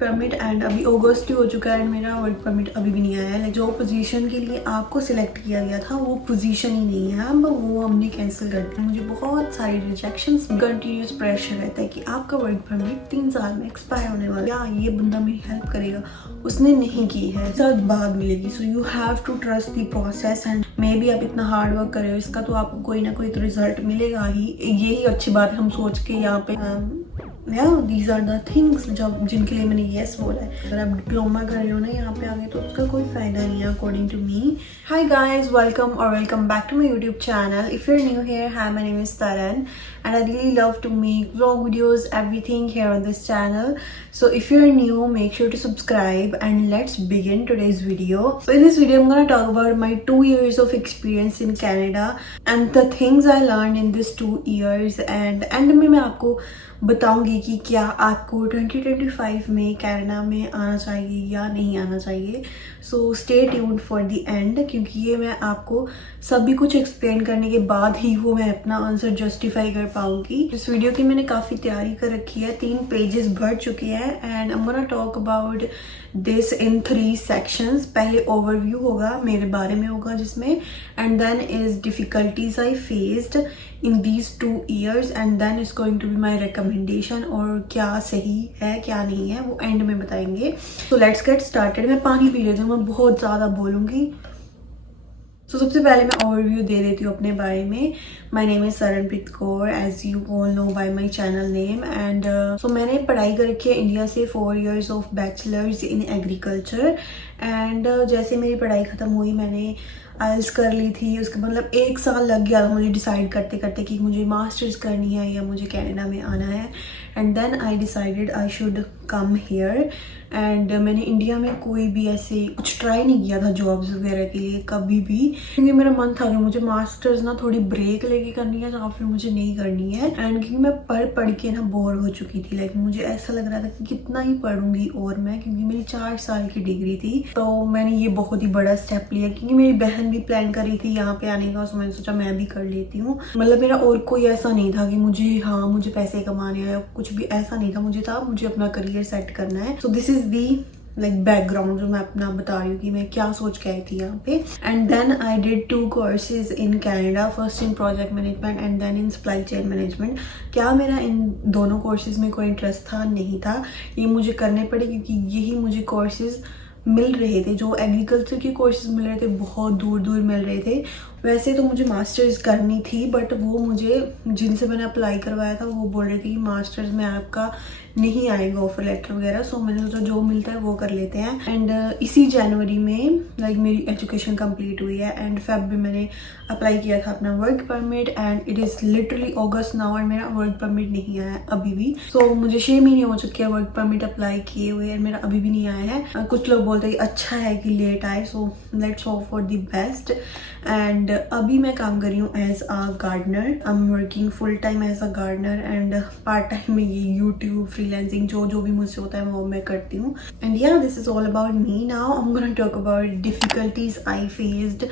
Permit and अभी अगस्त ही हो चुका है एंड मेरा वर्क परमिट अभी भी नहीं आया है। जो पोजीशन के लिए आपको सिलेक्ट किया गया था वो पोजीशन ही नहीं है, अब वो हमने कैंसिल कर दिया। मुझे बहुत सारे रिजेक्शंस, कंटिन्यूस प्रेशर रहता है कि आपका वर्क परमिट 3 साल में एक्सपायर होने वाला है, क्या ये बंदा मेरी हेल्प करेगा? उसने नहीं की है, सब बाद मिलेगी। So you have to trust the process and maybe आप इतना हार्ड वर्क कर रहे हो, इसका तो आपको कोई ना कोई तो रिजल्ट मिलेगा ही। यही अच्छी बात है, हम सोच के यहाँ पे दीज आर द थिंग्स जब जिनके लिए मैंने येस बोला है। अगर आप डिप्लोमा कर रहे हो ना यहाँ पे आगे, तो उसका कोई फायदा नहीं है according to me. Hi guys, welcome back to my YouTube channel. If you are new here, hi, my name is Taran and I really love to make vlog videos, everything here on this channel. So if you're new, make sure to subscribe and let's begin today's video. So in this video I'm gonna talk about my 2 years of experience in Canada and the things I learned in this 2 years, and में मैं आपको बताऊंगी कि क्या आपको 2025 में Canada में आना चाहिए या नहीं आना चाहिए। So stay tuned for the end, क्योंकि ये मैं आपको सभी कुछ एक्सप्लेन करने के बाद ही वो मैं अपना आंसर जस्टिफाई कर पाऊंगी। इस वीडियो की मैंने काफ़ी तैयारी कर रखी है, 3 पेजेस भर चुके हैं and I am gonna talk about this in 3 sections. पहले ओवरव्यू होगा, मेरे बारे में होगा जिसमें, and then is difficulties I faced in these 2 years and then is going to be my recommendation, और क्या सही है क्या नहीं है वो एंड में बताएंगे। तो लेट्स गेट स्टार्टेड। मैं पानी पी लेती हूँ, मैं बहुत ज़्यादा बोलूँगी। तो सबसे पहले मैं ओवरव्यू दे देती हूँ अपने बारे में। My name is Saranpreet Kaur, as you all know by my channel name. And so मैंने पढ़ाई कर रखी है इंडिया से 4 years of bachelors in agriculture. And जैसे मेरी पढ़ाई ख़त्म हुई, मैंने आइल्स कर ली थी। उसके मतलब 1 साल लग गया था मुझे डिसाइड करते करते कि मुझे मास्टर्स करनी है या मुझे कनाडा में आना है। And then I decided I should come here. And मैंने इंडिया में कोई भी ऐसे कुछ ट्राई नहीं किया था जॉब्स वगैरह के लिए कभी भी, क्योंकि मेरा मन था कि मुझे मास्टर्स ना थोड़ी ब्रेक लेके करनी है या फिर मुझे नहीं करनी है। एंड क्योंकि मैं पढ़ के ना बोर हो चुकी थी, लाइक मुझे ऐसा लग रहा था कि कितना ही पढ़ूंगी और मैं, क्योंकि मेरी 4 साल की डिग्री थी। तो मैंने ये बहुत ही बड़ा स्टेप लिया, क्योंकि मेरी बहन भी प्लान कर रही थी यहाँ पे आने का, तो मैंने सोचा मैं भी कर लेती हूँ। मतलब मेरा और कोई ऐसा नहीं था कि मुझे पैसे कमाने हैं, कुछ भी ऐसा नहीं था। मुझे अपना करियर सेट करना है। So this is the like background जो मैं अपना बता रही हूँ कि मैं क्या सोच के आई थी यहाँ पे। And then I did 2 courses in Canada, first in project management and then in supply chain management. क्या मेरा इन दोनों कोर्सेज में कोई इंटरेस्ट था? नहीं था। ये मुझे करने पड़े क्योंकि यही मुझे कोर्सेज मिल रहे थे। जो एग्रीकल्चर के कोर्सेज मिल रहे थे बहुत दूर दूर मिल रहे थे। वैसे तो मुझे मास्टर्स करनी थी, बट वो मुझे जिनसे मैंने अप्लाई करवाया था वो बोल रहे थे कि मास्टर्स में आपका नहीं आएगा ऑफर लेटर वगैरह। सो मैंने सोचा जो मिलता है वो कर लेते हैं। एंड इसी जनवरी में लाइक मेरी एजुकेशन कंप्लीट हुई है एंड फेब में मैंने अप्लाई किया था अपना work permit and it is literally August now और मेरा वर्क परमिट नहीं आया है अभी भी। सो मुझे 6 महीने हो चुके हैं वर्क परमिट अप्लाई किए हुए एंड मेरा अभी भी नहीं आया है। कुछ लोग बोलते हैं अच्छा है कि लेट आए, so let's hope for the best. And अभी मैं काम कर रही हूँ as a gardener. I am working full time as a gardener and part time में ये यूट्यूब फ्रीलांसिंग जो भी मुझसे होता है वो मैं करती हूँ। एंड या this is all about me. Now I am gonna talk about difficulties I faced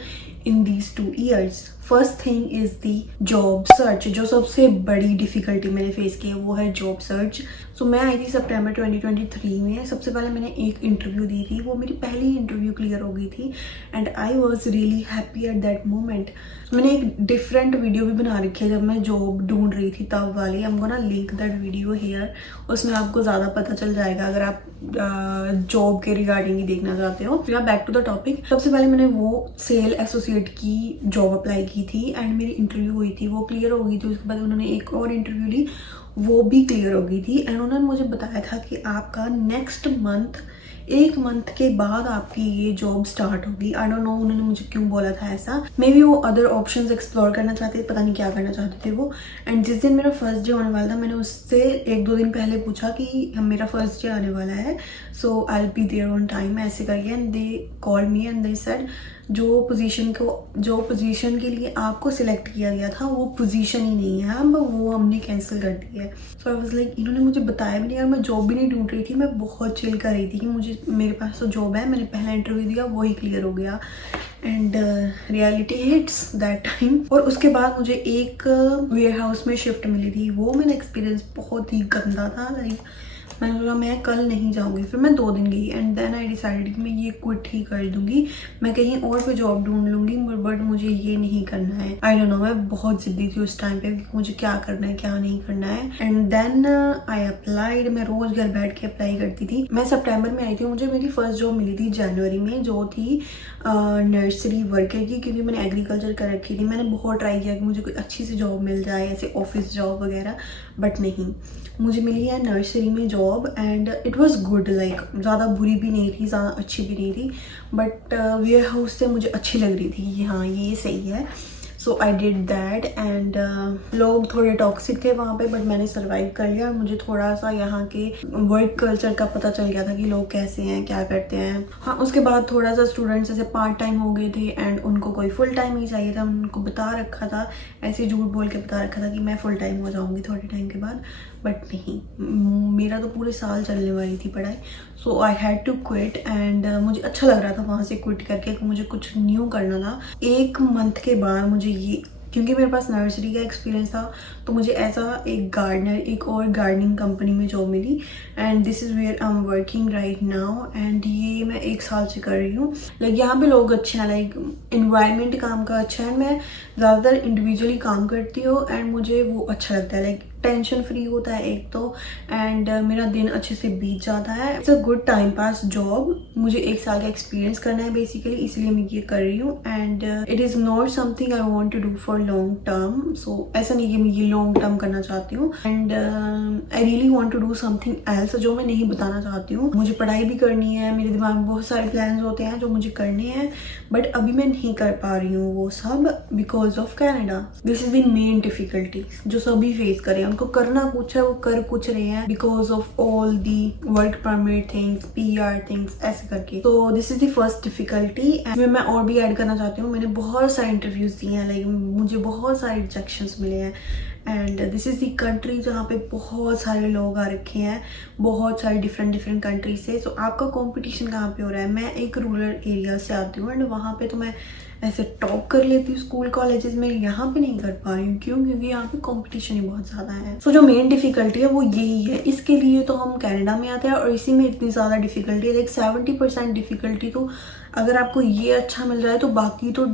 in these 2 years। First thing is the job search. जो सबसे बड़ी डिफिकल्टी मैंने फेस की है वो है जॉब सर्च। सो मैं आई थी सितंबर 2023 में। सबसे पहले मैंने एक इंटरव्यू दी थी, वो मेरी पहली इंटरव्यू क्लियर हो गई थी and I was really happy at that moment. मैंने एक डिफरेंट वीडियो भी बना रखी है जब मैं जॉब ढूंढ रही थी तब वाली। आई am gonna link that video hair, उसमें आपको ज़्यादा पता चल जाएगा अगर आप जॉब के रिगार्डिंग ही देखना चाहते हो। या बैक टू द टॉपिक, सबसे पहले मैंने वो सेल एसोसिएट की जॉब अप्लाई की थी एंड मेरी इंटरव्यू हुई थी, वो क्लियर हो गई थी। उसके बाद उन्होंने एक और इंटरव्यू ली, वो भी क्लियर हो गई थी एंड उन्होंने मुझे बताया था कि आपका नेक्स्ट मंथ 1 मंथ के बाद आपकी ये जॉब स्टार्ट होगी। आई डोंट नो उन्होंने मुझे क्यों बोला था ऐसा। मे बी वो अदर ऑप्शंस एक्सप्लोर करना चाहते थे, पता नहीं क्या करना चाहते थे वो। एंड जिस दिन मेरा फर्स्ट डे होने वाला था, मैंने उससे 1-2 दिन पहले पूछा कि मेरा फर्स्ट डे आने वाला है, so I will be there on time ऐसे करके। And they called me and they said जो पोजीशन के लिए आपको सिलेक्ट किया गया था वो पोजीशन ही नहीं है, अब वो हमने कैंसिल कर दी है। सो आई वाज लाइक, इन्होंने मुझे बताया भी नहीं और मैं जॉब भी नहीं ढूंढ रही थी। मैं बहुत चिल कर रही थी कि मेरे पास तो जॉब है, मैंने पहला इंटरव्यू दिया वही क्लियर हो गया and reality hits that time. और उसके बाद मुझे एक वेयर हाउस में शिफ्ट मिली थी, वो मेरा एक्सपीरियंस बहुत ही गंदा था। लाइक मैंने सोचा मैं कल नहीं जाऊँगी, फिर मैं 2 दिन गई एंड देन आई डिसाइडेड कि मैं ये क्विट ही कर दूँगी, मैं कहीं और पे जॉब ढूंढ लूँगी, बट मुझे ये नहीं करना है। आई डोंट नो, मैं बहुत ज़िद्दी थी उस टाइम पे कि मुझे क्या करना है क्या नहीं करना है। And then I applied. मैं रोज़ घर बैठ के अप्लाई करती थी। मैं सितंबर में आई थी, मुझे मेरी फर्स्ट जॉब मिली थी जनवरी में, जो थी नर्सरी वर्कर की, क्योंकि मैंने एग्रीकल्चर कर रखी थी। मैंने बहुत ट्राई किया कि मुझे कोई अच्छी सी जॉब मिल जाए, ऐसे ऑफिस जॉब वगैरह, बट नहीं, मुझे मिली है नर्सरी में job and it was good, like ज़्यादा बुरी भी नहीं थी, ज़्यादा अच्छी भी नहीं थी, बट वेयर हाउस से मुझे अच्छी लग रही थी, हाँ ये सही है। So I did that and लोग थोड़े टॉक्सिक थे वहाँ पे, बट मैंने सर्वाइव कर लिया और मुझे थोड़ा सा यहाँ के वर्क कल्चर का पता चल गया था कि लोग कैसे हैं, क्या करते हैं। हाँ, उसके बाद थोड़ा सा स्टूडेंट्स ऐसे पार्ट टाइम हो गए थे एंड उनको कोई फुल टाइम ही चाहिए था। उनको बता रखा था, ऐसे झूठ बोल के बता रखा था कि मैं फुल टाइम हो जाऊँगी थोड़े टाइम के बाद, बट नहीं, मेरा तो पूरे साल चलने वाली थी पढ़ाई। So I had to quit and मुझे अच्छा लग रहा था वहाँ से क्विट करके कि मुझे कुछ न्यू करना था। 1 मंथ के बाद मुझे ये, क्योंकि मेरे पास नर्सरी का एक्सपीरियंस था, तो मुझे ऐसा एक और गार्डनिंग कंपनी में जॉब मिली and this is where I am working right now. And ये मैं 1 साल से कर रही हूँ। लाइक यहाँ पे लोग अच्छे हैं, लाइक इन्वायरमेंट काम का अच्छा है। मैं ज़्यादातर इंडिविजुअली काम करती हूँ एंड मुझे वो अच्छा लगता है, लाइक टेंशन फ्री होता है एक तो, एंड मेरा दिन अच्छे से बीत जाता है। It's a good time pass job. मुझे 1 साल का एक्सपीरियंस करना है बेसिकली, इसलिए मैं ये कर रही हूँ and it is not something I want to do for long term. So ऐसा नहीं कि मैं ये लॉन्ग टर्म करना चाहती हूँ and I really want to do something else, जो मैं नहीं बताना चाहती हूँ। मुझे पढ़ाई भी करनी है, मेरे दिमाग में बहुत सारे प्लान्स होते हैं जो मुझे करने हैं, बट अभी मैं नहीं कर पा रही हूँ वो सब because of Canada. This is the main difficulty जो सभी फेस करें। उनको करना कुछ है, वो कर कुछ रहे हैं because of all the work permit things, PR things, ऐसे करके। तो this is the first difficulty. And मैं और भी ऐड करना चाहती हूँ, मैंने बहुत सारे इंटरव्यूज दिए हैं, लाइक मुझे बहुत सारे रिजेक्शंस मिले हैं and this is the country जहाँ पे बहुत सारे लोग आ रखे हैं, बहुत सारे डिफरेंट कंट्री से। सो आपका कंपटीशन कहाँ पे हो रहा है? मैं एक रूरल एरिया से आती हूँ एंड वहाँ पे तो मैं ऐसे टॉप कर लेती हूँ स्कूल कॉलेजेस में, यहाँ पे नहीं कर पा रही हूँ। क्यों? क्योंकि यहाँ पे कंपटीशन ही बहुत ज़्यादा है। सो जो मेन डिफिकल्टी है वो यही है। इसके लिए तो हम कनाडा में आते हैं और इसी में इतनी ज़्यादा डिफिकल्टी है, लाइक 70% डिफिकल्टी। तो अगर आपको ये अच्छा मिल रहा है तो बाकी तो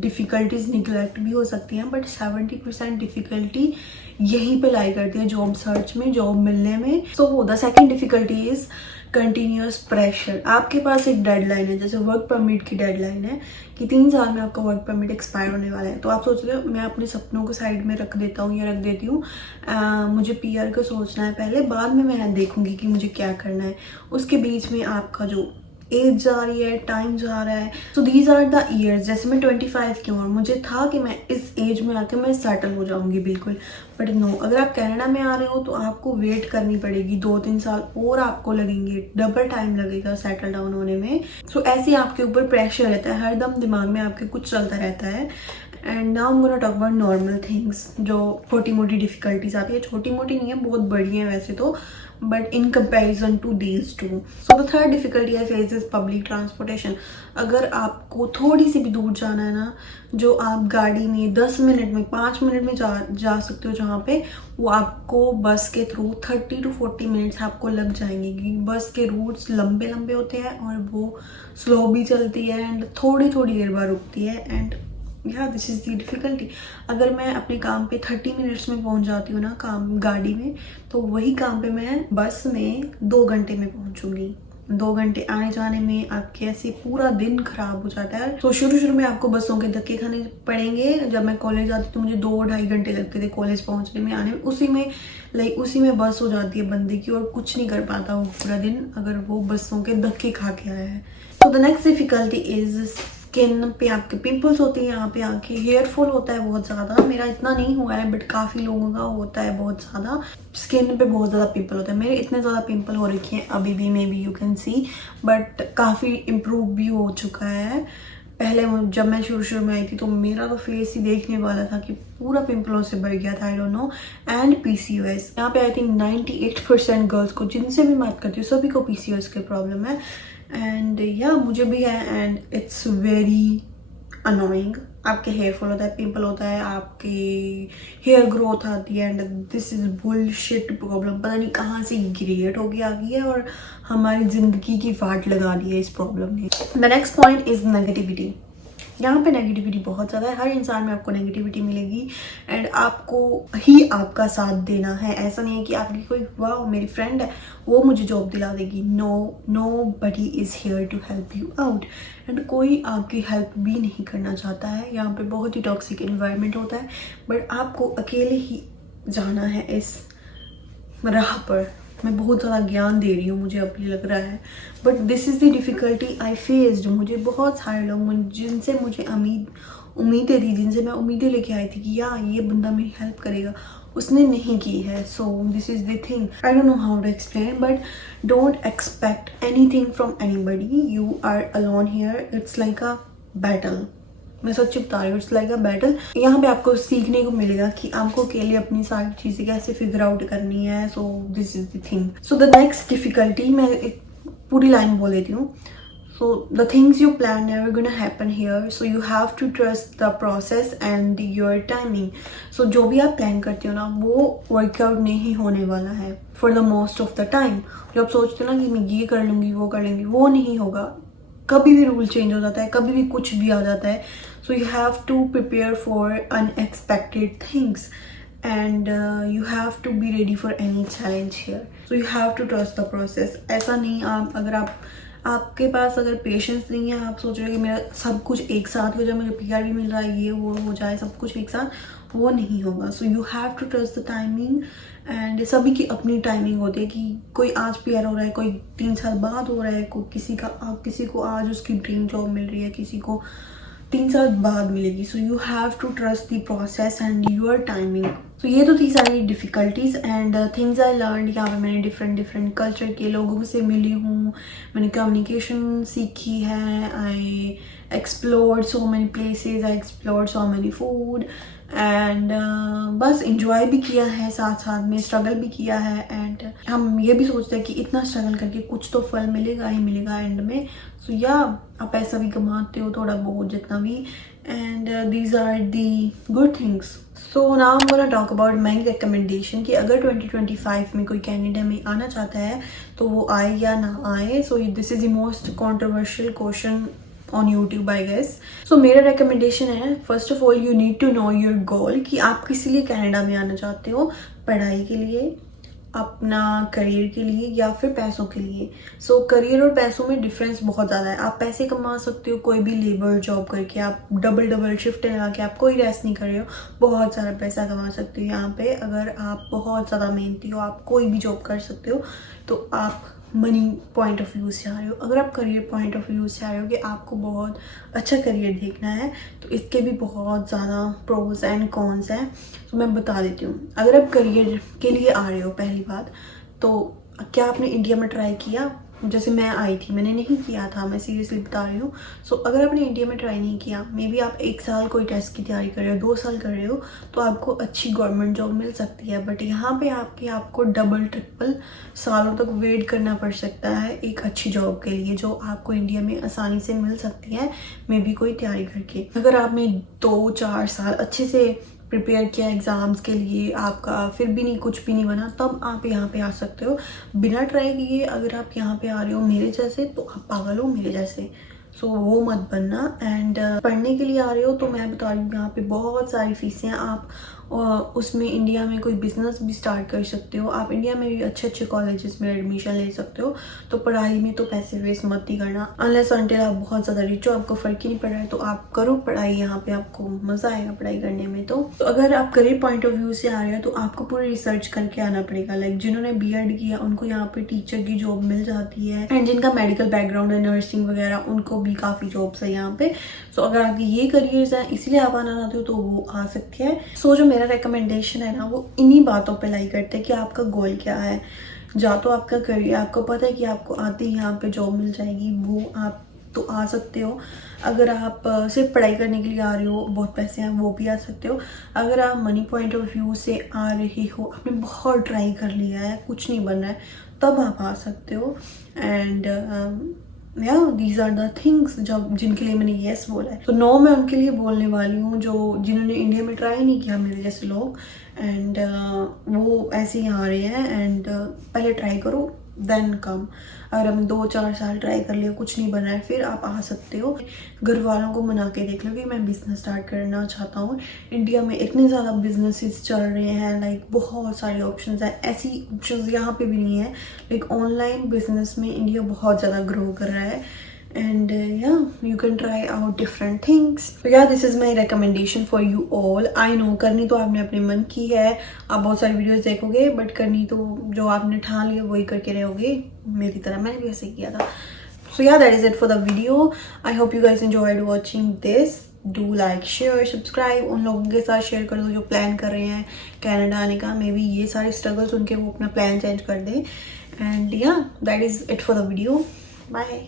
डिफिकल्टीज निगलेक्ट भी हो सकती हैं, बट 70% डिफिकल्टी यहीं पे लाई करती है जॉब सर्च में, जॉब मिलने में। So the second difficulty is continuous pressure. आपके पास एक डेडलाइन है, जैसे वर्क परमिट की डेडलाइन है कि 3 साल में आपका वर्क परमिट एक्सपायर होने वाला है। तो आप सोच रहे हो मैं अपने सपनों को साइड में रख देता हूँ या रख देती हूँ, मुझे PR को सोचना है पहले, बाद में मैं देखूंगी कि मुझे क्या करना है। उसके बीच में आपका जो एज जा रही है, टाइम जा रहा है। So these are the years. जैसे मैं 25 की हूँ, मुझे था कि मैं इस एज में आके मैं सेटल हो जाऊंगी बिल्कुल, बट नो, अगर आप कनाडा में आ रहे हो तो आपको वेट करनी पड़ेगी, 2-3 साल और आपको लगेंगे, डबल टाइम लगेगा सेटल डाउन होने में। सो ऐसे आपके ऊपर प्रेशर रहता है, हर दम दिमाग में आपके कुछ चलता रहता है। And now I am gonna talk about normal things, जो छोटी मोटी डिफिकल्टीज आती है। छोटी मोटी नहीं है, बहुत बड़ी है वैसे तो, but in comparison to these two. So the third difficulty I face is public transportation. अगर आपको थोड़ी सी भी दूर जाना है ना, जो आप गाड़ी में 10 मिनट में, 5 मिनट में जा सकते हो जहाँ पे, वो आपको बस के थ्रू 30 to 40 मिनट्स आपको लग जाएंगे, क्योंकि बस के रूट्स लंबे लंबे होते हैं और वो स्लो भी चलती है एंड थोड़ी देर बाद रुकती है। एंड या दिस इज़ दी डिफ़िकल्टी। अगर मैं अपने काम पे 30 मिनट्स में पहुंच जाती हूँ ना काम गाड़ी में, तो वही काम पे मैं बस में 2 घंटे में पहुंचूंगी। 2 घंटे आने जाने में आपके ऐसे पूरा दिन खराब हो जाता है। तो शुरू में आपको बसों के धक्के खाने पड़ेंगे। जब मैं कॉलेज आती तो मुझे 2-2.5 घंटे लगते थे कॉलेज पहुंचने में, आने में। उसी में बस हो जाती है बंदे की और कुछ नहीं कर पाता वो पूरा दिन, अगर वो बसों के धक्के खा के आया है। तो the next difficulty is skin पे आपके पिंपल्स होते हैं, यहाँ पे आके हेयर फॉल होता है बहुत ज़्यादा। मेरा इतना नहीं हुआ है, बट काफ़ी लोगों का होता है बहुत ज़्यादा। स्किन पे बहुत ज़्यादा पिंपल होता है। मेरे इतने ज़्यादा पिंपल हो रखे हैं अभी भी, may be you can see, but काफ़ी इम्प्रूव भी हो चुका है। पहले जब मैं शुरू में आई थी तो मेरा तो फेस ही देखने वाला था कि पूरा पिंपलों से भर गया था, आई डोंट नो। एंड PCOS, यहाँ पे आई थिंक 98% गर्ल्स को, जिनसे भी बात करती हूँ, सभी को PCOS की प्रॉब्लम है। एंड या मुझे भी है, एंड इट्स वेरी अनोइंग। आपके हेयर फॉल होता है, पिंपल होता है, आपके हेयर ग्रोथ आती है, and this is bullshit problem. पता नहीं कहाँ से क्रिएट होगी आ गई है और हमारी जिंदगी की वाट लगा दी है इस प्रॉब्लम ने। The next point is negativity. यहाँ पे नेगेटिविटी बहुत ज़्यादा है, हर इंसान में आपको नेगेटिविटी मिलेगी एंड आपको ही आपका साथ देना है। ऐसा नहीं है कि आपकी कोई वाह मेरी फ्रेंड है वो मुझे जॉब दिला देगी। Nobody is here to help you out, and कोई आपकी हेल्प भी नहीं करना चाहता है। यहाँ पे बहुत ही टॉक्सिक एनवायरनमेंट होता है, बट आपको अकेले ही जाना है इस राह पर। मैं बहुत ज़्यादा ज्ञान दे रही हूँ, मुझे अब ये लग रहा है, but this is the difficulty I faced. मुझे बहुत सारे लोग जिनसे मुझे उम्मीदें थी, जिनसे मैं उम्मीदें लेके आई थी कि यार ये बंदा मेरी हेल्प करेगा, उसने नहीं की है। So this is the thing, I don't know how to explain, but don't expect anything from anybody. You are alone here, it's like a battle. मैं सच्ची बता रही हूँ, इट्स लाइक अ बैटल। यहाँ पे आपको सीखने को मिलेगा कि आपको अकेले अपनी सारी चीज़ें कैसे फिगर आउट करनी है। So this is the thing. So the next difficulty, मैं एक पूरी लाइन बोल देती हूँ। So the things you plan never gonna happen here, so you have to trust the process and your timing. So जो भी आप प्लान करते हो ना वो वर्कआउट नहीं होने वाला है for the most of the time. जो आप सोचते हो ना कि मैं ये कर लूँगी वो कर लूँगी, वो नहीं होगा। कभी भी रूल चेंज हो जाता है, कभी भी कुछ भी आ जाता है। So you have to prepare for unexpected things and you have to be ready for any challenge here. So you have to trust the process. ऐसा नहीं अगर आपके पास अगर पेशेंस नहीं है, आप सोच रहे हो कि मेरा सब कुछ एक साथ हो जाए, मुझे PR भी मिल रहा है, ये वो हो जाए सब कुछ एक साथ, वो नहीं होगा। So you have to trust the timing, and सभी की अपनी टाइमिंग होती है कि कोई आज PR हो रहा है, कोई 3 साल बाद हो रहा है, कोई किसी को आज उसकी ड्रीम जॉब मिल रही है, किसी को 3 साल बाद मिलेगी। So you have to trust the process and your timing. तो ये तो थी सारी difficulties and things I learn. यहाँ पे मैंने डिफरेंट कल्चर के लोगों से मिली हूँ, मैंने कम्युनिकेशन सीखी है, I explored so many places, I explored so many food and बस इंजॉय भी किया है, साथ साथ में स्ट्रगल भी किया है। एंड हम ये भी सोचते हैं कि इतना स्ट्रगल करके कुछ तो फल मिलेगा ही मिलेगा एंड में। सो या आप पैसा भी कमाते हो थोड़ा बहुत जितना भी, and these are the good things. So now I am gonna talk about my recommendation कि अगर 2025 में कोई कैनेडा में आना चाहता है तो वो आए या ना आए। So this is the most controversial question on YouTube I guess. So मेरा रिकमेंडेशन है, first of all you need to know your goal कि आप किस लिए कनाडा में आना चाहते हो, पढ़ाई के लिए, अपना करियर के लिए या फिर पैसों के लिए। सो करियर और पैसों में डिफरेंस बहुत ज़्यादा है। आप पैसे कमा सकते हो कोई भी लेबर जॉब करके, आप डबल शिफ्ट लगा के, आप कोई रेस्ट नहीं कर रहे हो, बहुत सारा पैसा कमा सकते हो यहाँ पे। अगर आप बहुत ज़्यादा मेहनती हो, आप कोई भी जॉब कर सकते हो। तो आप मनी पॉइंट ऑफ व्यू से आ रहे हो, अगर आप करियर पॉइंट ऑफ व्यू से आ रहे हो कि आपको बहुत अच्छा करियर देखना है, तो इसके भी बहुत ज़्यादा प्रोज एंड कॉन्स हैं। तो मैं बता देती हूँ। अगर आप करियर के लिए आ रहे हो, पहली बात तो क्या आपने इंडिया में ट्राई किया? जैसे मैं आई थी, मैंने नहीं किया था, मैं सीरियसली बता रही हूँ। सो अगर आपने इंडिया में ट्राई नहीं किया, मे बी आप 1 साल कोई टेस्ट की तैयारी कर रहे हो, 2 साल कर रहे हो, तो आपको अच्छी गवर्नमेंट जॉब मिल सकती है। बट यहाँ पे आपको डबल ट्रिपल सालों तक वेट करना पड़ सकता है एक अच्छी जॉब के लिए, जो आपको इंडिया में आसानी से मिल सकती है, मे बी कोई तैयारी करके। अगर आपने 2-4 साल अच्छे से प्रिपेयर किया एग्ज़ाम्स के लिए, आपका फिर भी नहीं कुछ भी नहीं बना, तब आप यहाँ पे आ सकते हो बिना ट्राई किए। अगर आप यहाँ पे आ रहे हो मेरे जैसे, तो आप पागल हो मेरे जैसे। सो वो मत बनना। एंड पढ़ने के लिए आ रहे हो तो मैं बता रही हूँ यहाँ पे बहुत सारी फीसें हैं। आप उसमें इंडिया में कोई बिजनेस भी स्टार्ट कर सकते हो, आप इंडिया में भी अच्छे कॉलेजेस में एडमिशन ले सकते हो। तो पढ़ाई में तो पैसे वेस्ट मत ही करना, अनलेस अनटिल आप बहुत ज़्यादा रिच हो, आपको फ़र्क ही नहीं पड़ रहा है, तो आप करो पढ़ाई, यहाँ पे आपको मज़ा आएगा पढ़ाई करने में। तो अगर आप करियर पॉइंट ऑफ व्यू से आ रहे हो तो आपको पूरी रिसर्च करके आना पड़ेगा। लाइक जिन्होंने B.Ed किया उनको यहाँ पे टीचर की जॉब मिल जाती है, एंड जिनका मेडिकल बैकग्राउंड है, नर्सिंग वगैरह, उनको भी काफ़ी जॉब्स है यहाँ पे। सो अगर आपकी ये करियर्स हैं इसलिए आप आना चाहते हो तो वो आ सकते हैं। सो जो मेरा रिकमेंडेशन है ना, वो इन्हीं बातों पे लाई करते हैं कि आपका गोल क्या है। या तो आपका करियर, आपको पता है कि आपको आते ही यहाँ पे जॉब मिल जाएगी, वो आप तो आ सकते हो। अगर आप सिर्फ पढ़ाई करने के लिए आ रहे हो, बहुत पैसे हैं, वो भी आ सकते हो। अगर आप मनी पॉइंट ऑफ व्यू से आ रहे हो, आपने बहुत ट्राई कर लिया है, कुछ नहीं बन रहा है, तब आप आ सकते हो। एंड या दीज आर द थिंग्स जब जिनके लिए मैंने येस बोला है। तो नो मैं उनके लिए बोलने वाली हूँ जो जिन्होंने इंडिया में ट्राई नहीं किया मेरे जैसे लोग, एंड वो ऐसे ही आ रहे हैं। एंड पहले ट्राई करो देन कम। अगर हम 2-4 साल ट्राई कर लिया कुछ नहीं बना है, फिर आप आ सकते हो। घर वालों को मना के देख लो कि मैं बिजनेस स्टार्ट करना चाहता हूँ। इंडिया में इतने ज़्यादा बिजनेसेस चल रहे हैं, लाइक बहुत सारे ऑप्शंस हैं, ऐसी ऑप्शंस यहाँ पे भी नहीं है। लाइक ऑनलाइन बिजनेस में इंडिया बहुत ज़्यादा ग्रो कर रहा है। and yeah, you can try out different things. So yeah, this is my recommendation for you all. I know करनी तो आपने अपने मन की है, आप बहुत सारी वीडियोस देखोगे, बट करनी तो जो आपने ठान लिया वही करके रहोगे, मेरी तरह मैंने भी ऐसे किया था। So yeah, that is it for the video. I hope you guys enjoyed watching this. Do like, share, subscribe. उन लोगों के साथ शेयर कर दो जो प्लान कर रहे हैं कनाडा आने का। मे बी ये सारे स्ट्रगल्स उनके वो अपना प्लान चेंज कर दें। And yeah, that is it for the video. Bye.